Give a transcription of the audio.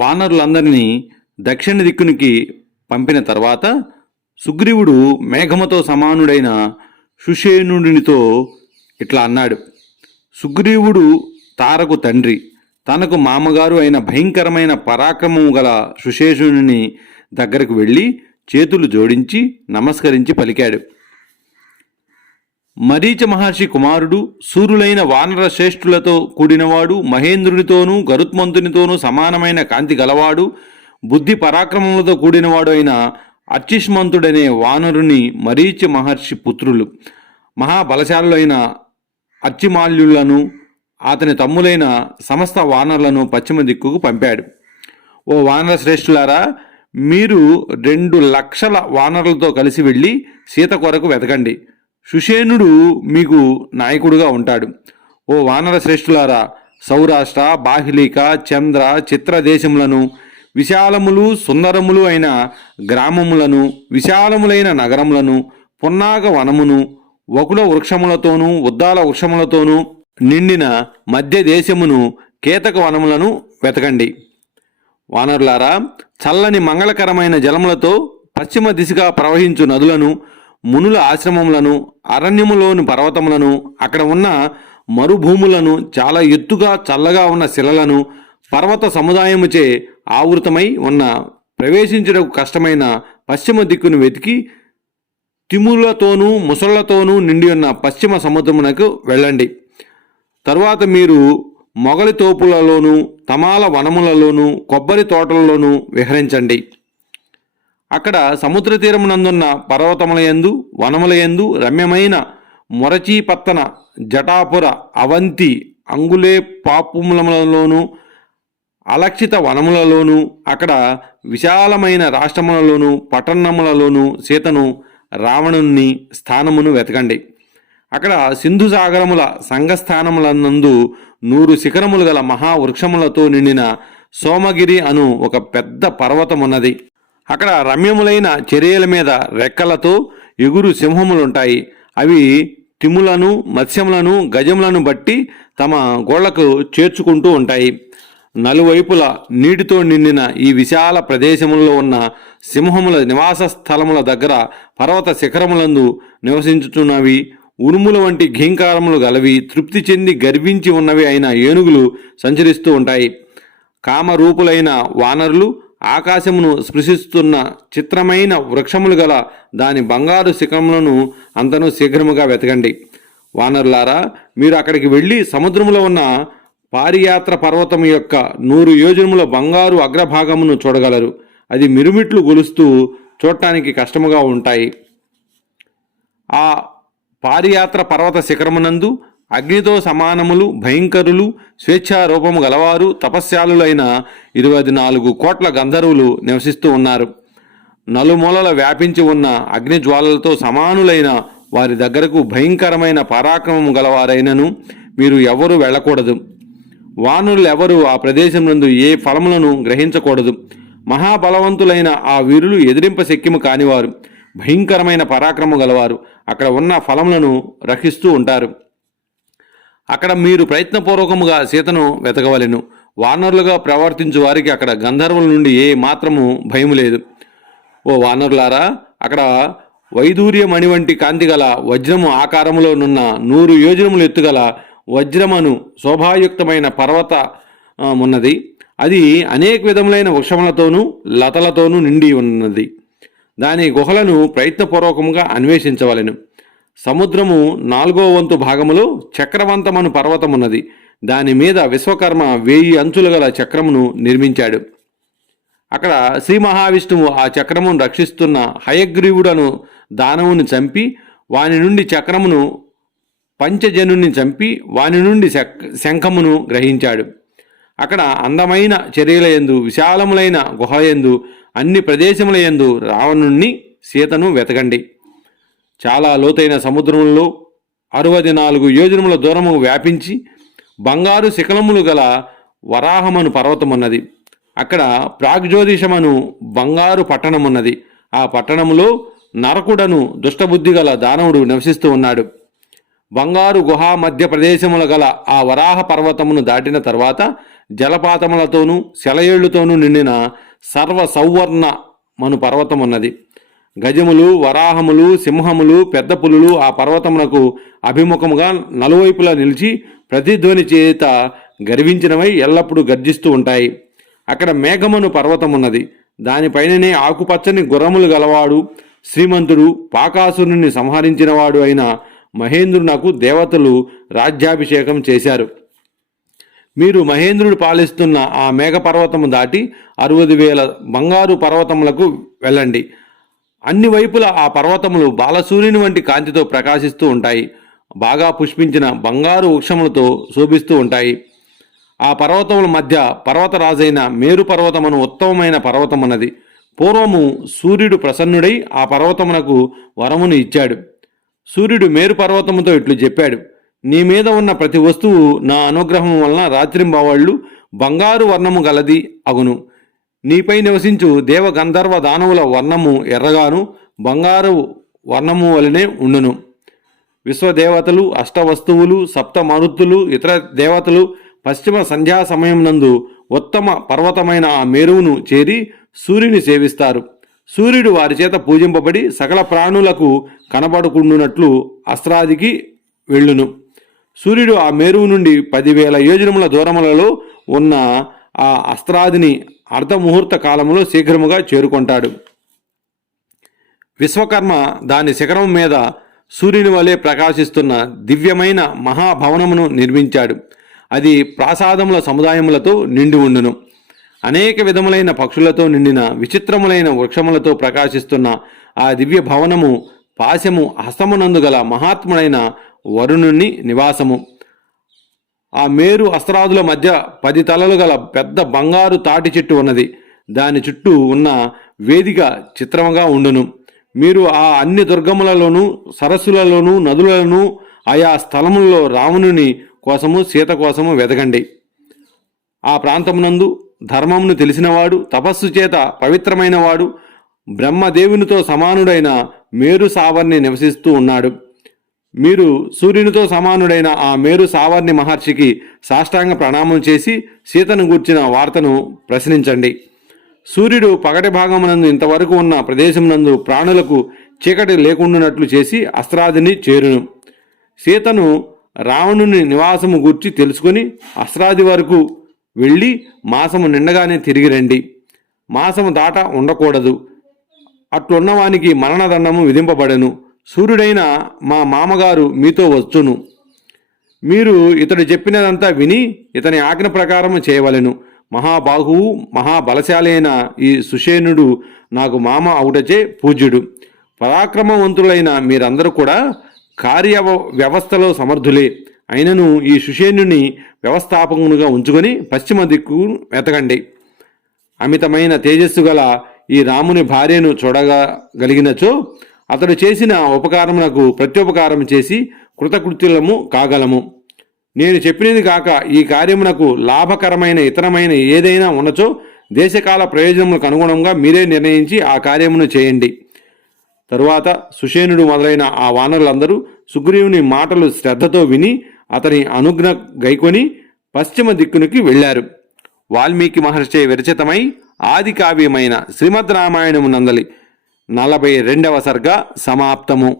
వానరులందరినీ దక్షిణ దిక్కునికి పంపిన తర్వాత సుగ్రీవుడు మేఘముతో సమానుడైన సుషేణునితో ఇట్లా అన్నాడు. సుగ్రీవుడు తారకు తండ్రి, తనకు మామగారు అయిన భయంకరమైన పరాక్రమము గల సుషేణుని దగ్గరకు వెళ్ళి చేతులు జోడించి నమస్కరించి పలికాడు. మరీచ మహర్షి కుమారుడు, సూర్యులైన వానర శ్రేష్ఠులతో కూడినవాడు, మహేంద్రునితోనూ గరుత్మంతునితోనూ సమానమైన కాంతి గలవాడు, బుద్ధి పరాక్రమములతో కూడినవాడు అయిన అర్చిష్మంతుడనే వానరుని మరీచ మహర్షి పుత్రులు మహాబలశాలులైన అర్చిమాల్యులను అతని తమ్ములైన సమస్త వానరులను పశ్చిమ దిక్కుకు పంపాడు. ఓ వానర శ్రేష్ఠులారా, మీరు 2,00,000 వానరులతో కలిసి వెళ్ళి సీత కొరకు వెతకండి. సుషేణుడు మీకు నాయకుడుగా ఉంటాడు. ఓ వానర శ్రేష్ఠులారా, సౌరాష్ట్ర, బాహిలీక, చంద్ర, చిత్ర దేశములను, విశాలములు సుందరములు అయిన గ్రామములను, విశాలములైన నగరములను, పున్నాగ వనమును, వకుల వృక్షములతోనూ ఉద్దాల వృక్షములతోనూ నిండిన మధ్య దేశమును, కేతక వనములను వెతకండి. వానరులారా, చల్లని మంగళకరమైన జలములతో పశ్చిమ దిశగా ప్రవహించు నదులను, మునుల ఆశ్రమములను, అరణ్యములోని పర్వతములను, అక్కడ ఉన్న మరుభూములను, చాలా ఎత్తుగా చల్లగా ఉన్న శిలలను, పర్వత సముదాయముచే ఆవృతమై ఉన్న ప్రవేశించుటకు కష్టమైన పశ్చిమ దిక్కును వెతికి తిములతోనూ ముసళ్లతోనూ నిండి ఉన్న పశ్చిమ సముద్రమునకు వెళ్ళండి. తరువాత మీరు మొగలి తోపులలోనూ తమాల వనములలోనూ కొబ్బరి తోటలలోనూ విహరించండి. అక్కడ సముద్ర తీరమునందున్న పర్వతములయందు వనములయందు రమ్యమైన మొరచీపత్తన, జటాపుర, అవంతి, అంగులే పాపుములలోనూ అలక్షిత వనములలోనూ అక్కడ విశాలమైన రాష్ట్రములలోనూ పట్టణములలోనూ సీతను రావణుని స్థానమును వెతకండి. అక్కడ సింధు సాగరముల సంఘస్థానములనందు 100 శిఖరములు గల మహావృక్షములతో నిండిన సోమగిరి అను ఒక పెద్ద పర్వతమున్నది. అక్కడ రమ్యములైన చర్యల మీద రెక్కలతో ఎగురు సింహములుంటాయి. అవి తిములను, మత్స్యములను, గజములను బట్టి తమ గోళ్లకు చేర్చుకుంటూ ఉంటాయి. నలువైపుల నీటితో నిండిన ఈ విశాల ప్రదేశములలో ఉన్న సింహముల నివాస స్థలముల దగ్గర పర్వత శిఖరములందు నివసించుతున్నవి ఉరుముల వంటి ఘీంకారములు గలవి, తృప్తి చెంది గర్వించి ఉన్నవి అయిన ఏనుగులు సంచరిస్తూ ఉంటాయి. కామరూపులైన వానరులు ఆకాశమును స్పృశిస్తున్న చిత్రమైన వృక్షములు గల దాని బంగారు శిఖరములను అంతను శీఘ్రముగా వెతకండి. వానరులారా, మీరు అక్కడికి వెళ్ళి సముద్రములో ఉన్న పారియాత్ర పర్వతం యొక్క 100 యోజనముల బంగారు అగ్రభాగమును చూడగలరు. అది మిరుమిట్లు గొలుస్తూ చూడటానికి కష్టముగా ఉంటాయి. ఆ పారియాత్ర పర్వత శిఖరమునందు అగ్నితో సమానములు, భయంకరులు, స్వేచ్ఛారూపము గలవారు, తపస్యాలులైన 24 కోట్ల గంధర్వులు నివసిస్తూ ఉన్నారు. నలుమూలల వ్యాపించి ఉన్న అగ్నిజ్వాలలతో సమానులైన వారి దగ్గరకు భయంకరమైన పరాక్రమము గలవారైనను మీరు ఎవరూ వెళ్ళకూడదు. వానరులెవరూ ఆ ప్రదేశం నందు ఏ ఫలములను గ్రహించకూడదు. మహాబలవంతులైన ఆ వీరులు ఎదిరింప శక్యము కానివారు, భయంకరమైన పరాక్రమము గలవారు అక్కడ ఉన్న ఫలములను రక్షిస్తూ ఉంటారు. అక్కడ మీరు ప్రయత్నపూర్వకముగా సీతను వెతకవలెను. వానరులుగా ప్రవర్తించు వారికి అక్కడ గంధర్వుల నుండి ఏ మాత్రము భయము లేదు. ఓ వానరులారా, అక్కడ వైదూర్యమణి వంటి కాంతిగల వజ్రము ఆకారములో నున్న 100 యోజనములు ఎత్తుగల వజ్రమను శోభాయుక్తమైన పర్వత ఉన్నది. అది అనేక విధములైన వృక్షములతోనూ లతలతోనూ నిండి ఉన్నది. దాని గుహలను ప్రయత్నపూర్వకంగా అన్వేషించవలెను. సముద్రము 4వ వంతు భాగములో చక్రవంతమను పర్వతమున్నది. దాని మీద విశ్వకర్మ 1000 అంచులు గల చక్రమును నిర్మించాడు. అక్కడ శ్రీ మహావిష్ణువు ఆ చక్రమును రక్షిస్తున్న హయగ్రీవుడను దానవుని చంపి వాని నుండి చక్రమును, పంచజనుని చంపి వాని నుండి శంఖమును గ్రహించాడు. అక్కడ అందమైన చర్యలయందు, విశాలములైన గుహయందు, అన్ని ప్రదేశములయందు రావణుణ్ణి, సీతను వెతకండి. చాలా లోతైన సముద్రములలో 64 యోజనముల దూరము వ్యాపించి బంగారు శిఖలములు గల వరాహమను పర్వతమున్నది. అక్కడ ప్రాగ్జ్యోతిషమను బంగారు పట్టణమున్నది. ఆ పట్టణములో నరకుడను దుష్టబుద్ధి గల దానవుడు నివసిస్తూ ఉన్నాడు. బంగారు గుహా మధ్య ప్రదేశముల గల ఆ వరాహ పర్వతమును దాటిన తర్వాత జలపాతములతోనూ సెలయేళ్లతోనూ నిండిన సర్వ సౌవర్ణ మను పర్వతం ఉన్నది. గజములు, వరాహములు, సింహములు, పెద్ద పులులు ఆ పర్వతమునకు అభిముఖముగా నలువైపులా నిలిచి ప్రతిధ్వని చేత గర్వించినవై ఎల్లప్పుడూ గర్జిస్తూ ఉంటాయి. అక్కడ మేఘమను పర్వతం ఉన్నది. దానిపైననే ఆకుపచ్చని గుర్రములు గలవాడు, శ్రీమంతుడు, పాకాసురుని సంహరించినవాడు అయిన మహేంద్రునకు దేవతలు రాజ్యాభిషేకం చేశారు. మీరు మహేంద్రుడు పాలిస్తున్న ఆ మేఘపర్వతము దాటి 60,000 బంగారు పర్వతములకు వెళ్ళండి. అన్ని వైపుల ఆ పర్వతములు బాలసూర్యుని వంటి కాంతితో ప్రకాశిస్తూ ఉంటాయి. బాగా పుష్పించిన బంగారు వృక్షములతో శోభిస్తూ ఉంటాయి. ఆ పర్వతముల మధ్య పర్వతరాజైన మేరు పర్వతమును ఉత్తమమైన పర్వతమున్నది. పూర్వము సూర్యుడు ప్రసన్నుడై ఆ పర్వతమునకు వరమును ఇచ్చాడు. సూర్యుడు మేరు పర్వతముతో ఇట్లు చెప్పాడు: నీ మీద ఉన్న ప్రతి వస్తువు నా అనుగ్రహం వలన రాత్రింబవళ్ళు బంగారు వర్ణము గలది అగును. నీపై నివసించు దేవ గంధర్వ దానవుల వర్ణము ఎర్రగాను బంగారు వర్ణము వలనే ఉండును. విశ్వదేవతలు, అష్టవస్తువులు, సప్త మరుత్తులు, ఇతర దేవతలు పశ్చిమ సంధ్యా సమయం నందు ఉత్తమ పర్వతమైన ఆ మేరువును చేరి సూర్యుని సేవిస్తారు. సూర్యుడు వారి చేత పూజింపబడి సకల ప్రాణులకు కనబడుకుండునట్లు అస్త్రాదికి వెళ్ళును. సూర్యుడు ఆ మేరువు నుండి 10,000 యోజనముల దూరములలో ఉన్న ఆ అస్త్రాదిని అర్ధముహూర్త కాలములో శీఘ్రముగా చేరుకుంటాడు. విశ్వకర్మ దాని శిఖరం మీద సూర్యుని వలె ప్రకాశిస్తున్న దివ్యమైన మహాభవనమును నిర్మించాడు. అది ప్రాసాదముల సముదాయములతో నిండి ఉండును. అనేక విధములైన పక్షులతో నిండిన విచిత్రములైన వృక్షములతో ప్రకాశిస్తున్న ఆ దివ్య భవనము పాశము హస్తమునందు గల మహాత్ముడైన వరుణుని నివాసము. ఆ మేరు అస్త్రాదుల మధ్య 10 తలలు గల పెద్ద బంగారు తాటి చెట్టు ఉన్నది. దాని చుట్టూ ఉన్న వేదిక చిత్రముగా ఉండును. మీరు ఆ అన్ని దుర్గములలోనూ, సరస్సులలోనూ, నదులలోనూ, ఆయా స్థలములలో రావణుని కోసము, సీత కోసము వెతకండి. ఆ ప్రాంతమునందు ధర్మమును తెలిసినవాడు, తపస్సు చేత పవిత్రమైనవాడు, బ్రహ్మదేవునితో సమానుడైన మేరు సావర్ణి నివసిస్తూ ఉన్నాడు. మీరు సూర్యునితో సమానుడైన ఆ మేరు సావర్ణి మహర్షికి సాష్టాంగ ప్రణామం చేసి సీతను గూర్చిన వార్తను ప్రశ్నించండి. సూర్యుడు పగటి భాగమునందు ఇంతవరకు ఉన్న ప్రదేశమునందు ప్రాణులకు చీకటి లేకుండానట్లు చేసి అస్త్రాదిని చేరును. సీతను రావణుని నివాసము గూర్చి తెలుసుకుని అస్త్రాది వరకు వెళ్ళి మాసము నిండగానే తిరిగి రండి. మాసము దాట ఉండకూడదు. అట్లున్నవానికి మరణదండము విధింపబడెను. సూర్యుడైన మా మామగారు మీతో వచ్చును. మీరు ఇతడు చెప్పినదంతా విని ఇతని ఆజ్ఞ ప్రకారము చేయవలెను. మహాబాహువు, మహాబలశాలి అయిన ఈ సుషేనుడు నాకు మామ అవుటచే పూజ్యుడు. పరాక్రమవంతులైన మీరందరూ కూడా కార్య వ్యవస్థలో సమర్థులే. అయినను ఈ సుషేనుని వ్యవస్థాపకునిగా ఉంచుకొని పశ్చిమ దిక్కు వెతకండి. అమితమైన తేజస్సు గల ఈ రాముని భార్యను చూడగలిగినచో అతడు చేసిన ఉపకారమునకు ప్రత్యుపకారం చేసి కృతకృత్యులము కాగలము. నేను చెప్పినది కాక ఈ కార్యమునకు లాభకరమైన ఇతరమైన ఏదైనా ఉన్నచో దేశకాల ప్రయోజనములకు అనుగుణంగా మీరే నిర్ణయించి ఆ కార్యమును చేయండి. తరువాత సుషేనుడు మొదలైన ఆ వానరులందరూ సుగ్రీవుని మాటలు శ్రద్ధతో విని అతని అనుజ్ఞ గైకొని పశ్చిమ దిక్కునికి వెళ్ళారు. వాల్మీకి మహర్షి విరచితమై ఆది కావ్యమైన శ్రీమద్ రామాయణము నందలి 42వ సర్గ సమాప్తము.